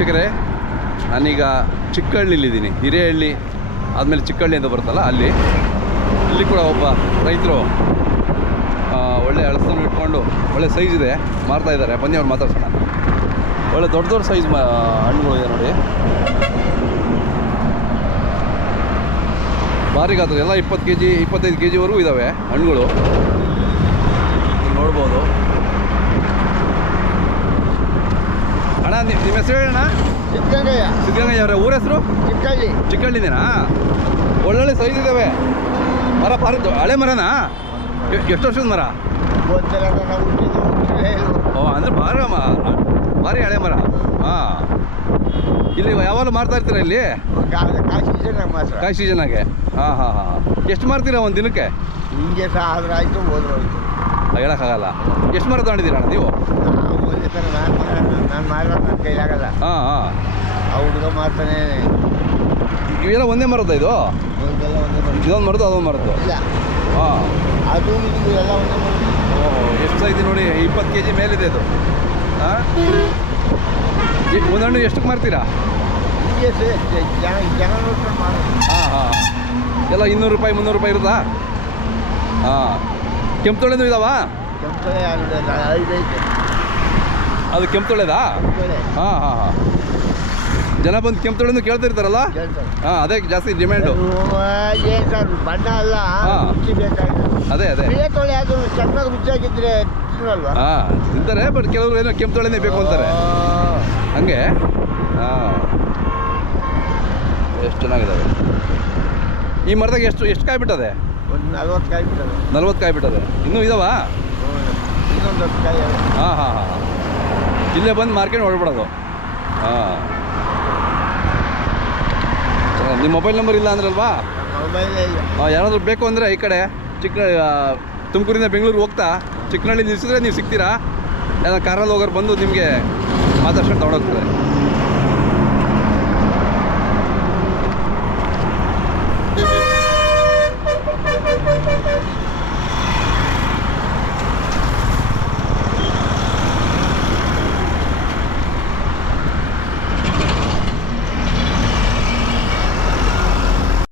ವೀಕ್ಷಕರೇ, ನಾನೀಗ ಚಿಕ್ಕಹಳ್ಳಿಲಿದ್ದೀನಿ. ಹಿರೇಹಳ್ಳಿ ಆದಮೇಲೆ ಚಿಕ್ಕಹಳ್ಳಿ ಅಂತ ಬರುತ್ತಲ್ಲ ಇಲ್ಲಿ ಕೂಡ ಒಬ್ಬ ರೈತರು ಒಳ್ಳೆ ಹಲಸನ್ನು ಇಟ್ಕೊಂಡು ಒಳ್ಳೆ ಸೈಜ್ ಇದೆ ಮಾರ್ತಾ ಇದ್ದಾರೆ. ಬನ್ನಿ ಅವ್ರು ಮಾತಾಡ್ಸೋಣ. ಒಳ್ಳೆ ದೊಡ್ಡ ಸೈಜ್ ಹಣ್ಣುಗಳು ಇದೆ ನೋಡಿ, ಭಾರಿ ಗಾತ್ರ ಎಲ್ಲ 20 kg 25 kgವರೆಗೂ ಇದ್ದಾವೆ ಹಣ್ಣುಗಳು, ನೋಡ್ಬೋದು. ಅಣ್ಣ ನಿಮ್ಮ ಹೆಸರು ಹೇಳಣ್ಣ? ಸಿದ್ಧಗಂಗಯ್ಯ ಅವರೇ. ಊರ ಹೆಸರು? ಚಿಕ್ಕಹಳ್ಳಿನೇನಾ? ಒಳ್ಳೊಳ್ಳೆ ಸೈಜ್ ಇದ್ದಾವೆ. ಮರ ಭಾರದ್ದು ಹಳೆ ಮರನಾ? ಎಷ್ಟು ವರ್ಷದ ಮರ? ಓ, ಅಂದರೆ ಭಾರಿ ಹಳೆ ಮರ. ಹಾಂ, ಇಲ್ಲಿ ಯಾವಾಗಲೂ ಮಾರ್ತಾ ಇರ್ತೀರಾ ಇಲ್ಲಿ? ಕಾಯಿ ಸೀಸನಾಗೆ. ಹಾಂ. ಎಷ್ಟು ಮಾರ್ತೀರಾ ಒಂದು ದಿನಕ್ಕೆ? ಹಿಂಗೆ ಆದ್ರೆ ಆಯಿತು, ಹೋದ್ರೆ ಹೋಯ್ತು, ಹೇಳೋಕ್ಕಾಗಲ್ಲ. ಎಷ್ಟು ಮರ ತಗೊಂಡಿದ್ದೀರಾ ನೀವು? ನಾನು ಮಾರೋ ನನ್ನ ಕೈಲಾಗಲ್ಲ. ಹಾಂ. ಆ ಹುಡುಗ ಮಾರ್ತಾನೆ. ಇವೆಲ್ಲ ಒಂದೇ ಮರದ? ಇದು ಇದೊಂದು ಮರದ್ದು ಅದೊಂದು ಮರದ್ದು? ಇಲ್ಲ. ಹಾಂ, ಅದು ಇದು ಎಲ್ಲ ಒಂದೇ ಮರದ್ದು. ಓಹೋ, ಎಷ್ಟು ಸೈಜ್ ನೋಡಿ, 20 kg ಮೇಲಿದೆ ಇದು. ಹಾಂ, ಒಂದು ಹಣ್ಣು ಎಷ್ಟಕ್ಕೆ ಮಾರ್ತೀರಾ? ಹಿಂಗೆ ಜನ ನೋಡ್ಕೊಂಡು ಮಾಡೋದು. ಹಾಂ. ಎಲ್ಲ 200 ರೂಪಾಯಿ 300 ರೂಪಾಯಿ ಇರುತ್ತಾ? ಹಾಂ. ಕೆಂಪು ತೊಳೆದು ಇದಾವ? ಕೆಂಪಳೆ 5 ಐತೆ. ಅದು ಕೆಂಪು ತೊಳೆದಾ? ಹಾಂ. ಜನ ಬಂದು ಕೆಂಪು ತೊಳೆದು ಕೇಳ್ತಿರ್ತಾರಲ್ಲ? ಹಾಂ, ಅದೇ ಜಾಸ್ತಿ ಡಿಮ್ಯಾಂಡು. ಏನು ಸರ್, ಬಣ್ಣ ಅಲ್ಲ, ರುಚಿ ಬೇಕಾಗಿತ್ತು. ಅದೇ ತೊಳೆ ಅದು ಚೆನ್ನಾಗಿ ರುಚಿಯಾಗಿದ್ರೆ ತಿನ್ನಲ್ವಾ? ಹಾಂ, ತಿಂತಾರೆ. ಬಟ್ ಕೆಲವರು ಏನೋ ಕೆಂಪು ತೊಳೆನೇ ಬೇಕು ಅಂತಾರೆ, ಹಂಗೆ. ಹಾಂ, ಎಷ್ಟು ಚೆನ್ನಾಗಿದ್ದಾವೆ. ಈ ಮರದಾಗ ಎಷ್ಟು ಕಾಯಿ ಬಿಟ್ಟದೆ? ಒಂದು 40 ಕಾಯಿ ಬಿಟ್ಟದೆ. 40 ಕಾಯಿ ಬಿಟ್ಟದೆ. ಇನ್ನೂ ಇದಾವ? ಇನ್ನೊಂದು 10 ಕಾಯಿ. ಹಾಂ. ಇಲ್ಲೇ ಬಂದು ಮಾರ್ಕೆಟ್ ಹೊರಡ್ಬಿಡೋದು. ಹಾಂ, ನಿಮ್ಮ ಮೊಬೈಲ್ ನಂಬರ್ ಇಲ್ಲ ಅಂದ್ರಲ್ವಾ? ಮೊಬೈಲೇ ಇಲ್ಲ. ಯಾರಾದರೂ ಬೇಕು ಅಂದರೆ ಈ ಕಡೆ ತುಮಕೂರಿಂದ ಬೆಂಗಳೂರು ಹೋಗ್ತಾ ಚಿಕ್ಕನಹಳ್ಳಿ ನಿಲ್ಲಿಸಿದ್ರೆ ನೀವು ಸಿಗ್ತೀರಾ. ಯಾರು ಕಾರಲ್ಲಿ ಹೋಗೋರು ಬಂದು ನಿಮಗೆ ಮಾತಾಡ್ಸ್ಕೊಂಡು ತೊಗೊಂಡೋಗ್ತಾರೆ.